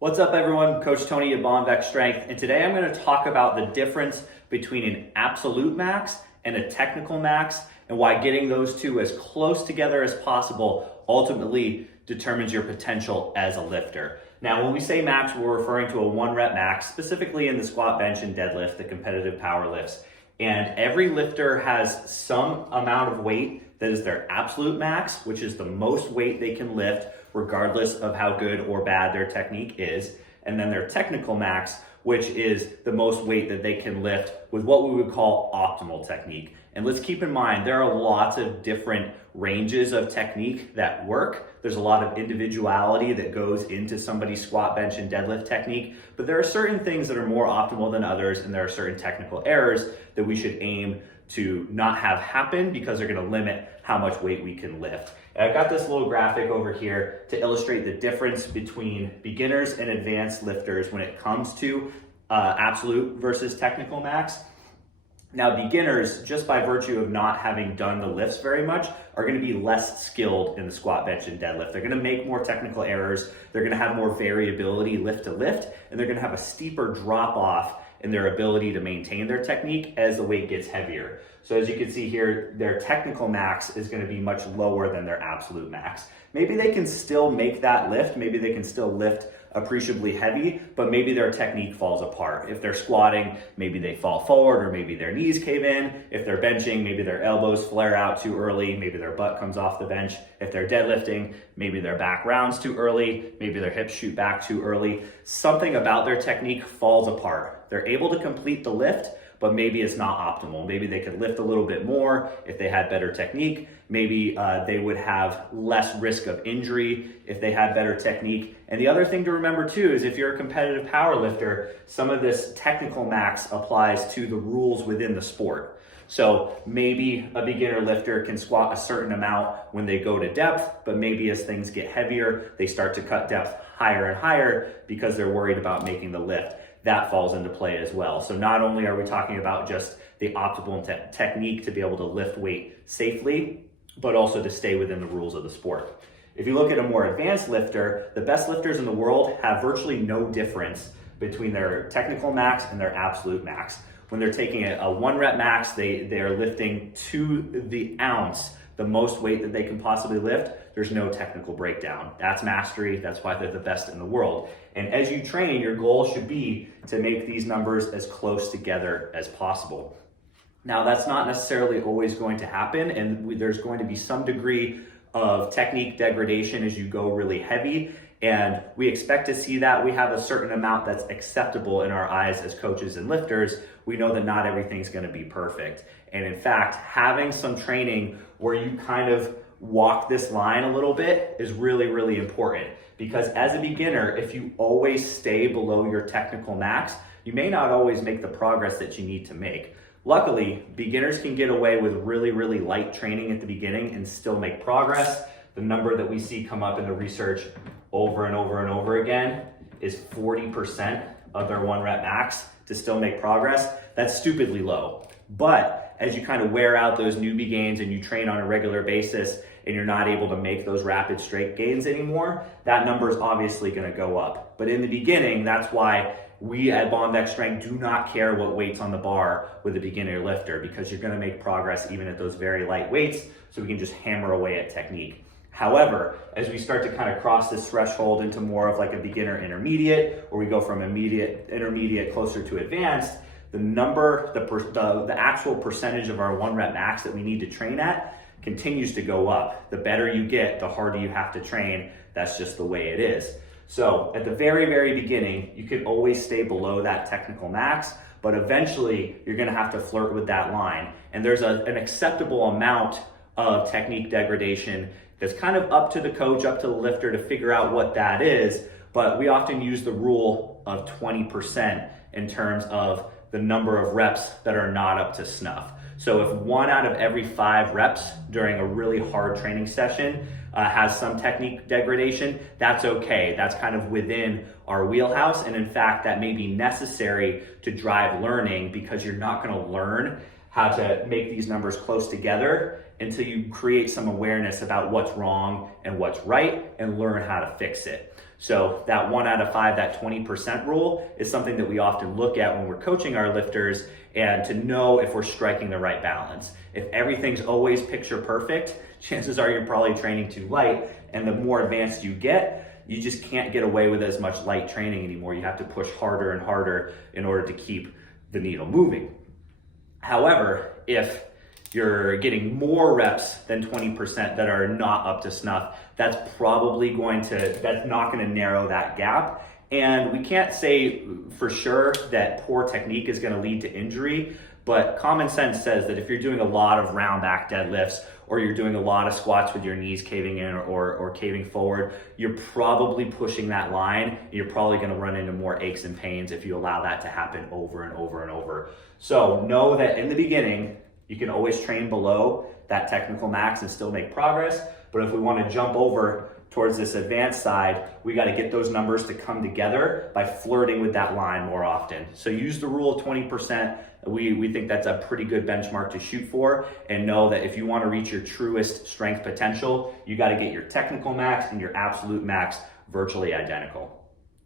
What's up everyone, Coach Tony at Bonvex Strength, and today I'm going to talk about the difference between an absolute max and a technical max and why getting those two as close together as possible ultimately determines your potential as a lifter. Now when we say max, we're referring to a 1 rep max, specifically in the squat, bench, and deadlift, the competitive power lifts. And every lifter has some amount of weight that is their absolute max, which is the most weight they can lift regardless of how good or bad their technique is. And then their technical max, which is the most weight that they can lift with what we would call optimal technique. And let's keep in mind, there are lots of different ranges of technique that work. There's a lot of individuality that goes into somebody's squat, bench, and deadlift technique, but there are certain things that are more optimal than others, and there are certain technical errors that we should aim to not have happen because they're gonna limit how much weight we can lift. And I've got this little graphic over here to illustrate the difference between beginners and advanced lifters when it comes to absolute versus technical max. Now beginners, just by virtue of not having done the lifts very much, are gonna be less skilled in the squat, bench, and deadlift. They're gonna make more technical errors, they're gonna have more variability lift to lift, and they're gonna have a steeper drop off in their ability to maintain their technique as the weight gets heavier. So as you can see here, their technical max is gonna be much lower than their absolute max. Maybe they can still make that lift, maybe they can still lift appreciably heavy, but maybe their technique falls apart. If they're squatting, maybe they fall forward or maybe their knees cave in. If they're benching, maybe their elbows flare out too early, maybe their butt comes off the bench. If they're deadlifting, maybe their back rounds too early, maybe their hips shoot back too early. Something about their technique falls apart. They're able to complete the lift, but maybe it's not optimal. Maybe they could lift a little bit more if they had better technique. Maybe they would have less risk of injury if they had better technique. And the other thing to remember too is if you're a competitive power lifter, some of this technical max applies to the rules within the sport. So maybe a beginner lifter can squat a certain amount when they go to depth, but maybe as things get heavier, they start to cut depth higher and higher because they're worried about making the lift. That falls into play as well. So not only are we talking about just the optimal technique to be able to lift weight safely, but also to stay within the rules of the sport. If you look at a more advanced lifter, the best lifters in the world have virtually no difference between their technical max and their absolute max. When they're taking a 1 rep max, they're lifting to the ounce the most weight that they can possibly lift. There's no technical breakdown. That's mastery. That's why they're the best in the world. And as you train, your goal should be to make these numbers as close together as possible. Now, that's not necessarily always going to happen, and there's going to be some degree of technique degradation as you go really heavy, and we expect to see that. We have a certain amount that's acceptable in our eyes as coaches and lifters. We know that not everything's going to be perfect. And in fact, having some training where you kind of walk this line a little bit is really, really important, because as a beginner, if you always stay below your technical max, you may not always make the progress that you need to make. Luckily, beginners can get away with really, really light training at the beginning and still make progress. The number that we see come up in the research over and over and over again is 40% of their 1 rep max to still make progress. That's stupidly low. But as you kind of wear out those newbie gains and you train on a regular basis and you're not able to make those rapid straight gains anymore, that number is obviously going to go up. But in the beginning, that's why we at Bonvex Strength do not care what weight's on the bar with a beginner lifter, because you're going to make progress even at those very light weights, so we can just hammer away at technique. However, as we start to kind of cross this threshold into more of like a beginner intermediate, or we go from intermediate closer to advanced, the number, the actual percentage of our 1 rep max that we need to train at continues to go up. The better you get, the harder you have to train. That's just the way it is. So at the very, very beginning, you can always stay below that technical max, but eventually you're gonna have to flirt with that line. And there's an acceptable amount of technique degradation that's kind of up to the coach, up to the lifter to figure out what that is. But we often use the rule of 20% in terms of the number of reps that are not up to snuff. So if 1 out of every 5 reps during a really hard training session has some technique degradation, that's okay. That's kind of within our wheelhouse. And in fact, that may be necessary to drive learning, because you're not going to learn how to make these numbers close together until you create some awareness about what's wrong and what's right and learn how to fix it. So that 1 out of 5, that 20% rule is something that we often look at when we're coaching our lifters, and to know if we're striking the right balance. If everything's always picture perfect, chances are you're probably training too light, and the more advanced you get, you just can't get away with as much light training anymore. You have to push harder and harder in order to keep the needle moving. However, if you're getting more reps than 20% that are not up to snuff, that's not gonna narrow that gap. And we can't say for sure that poor technique is gonna lead to injury, but common sense says that if you're doing a lot of round back deadlifts, or you're doing a lot of squats with your knees caving in or caving forward, you're probably pushing that line. You're probably gonna run into more aches and pains if you allow that to happen over and over and over. So know that in the beginning, you can always train below that technical max and still make progress. But if we want to jump over towards this advanced side, we got to get those numbers to come together by flirting with that line more often. So use the rule of 20%. We think that's a pretty good benchmark to shoot for, and know that if you want to reach your truest strength potential, you got to get your technical max and your absolute max virtually identical.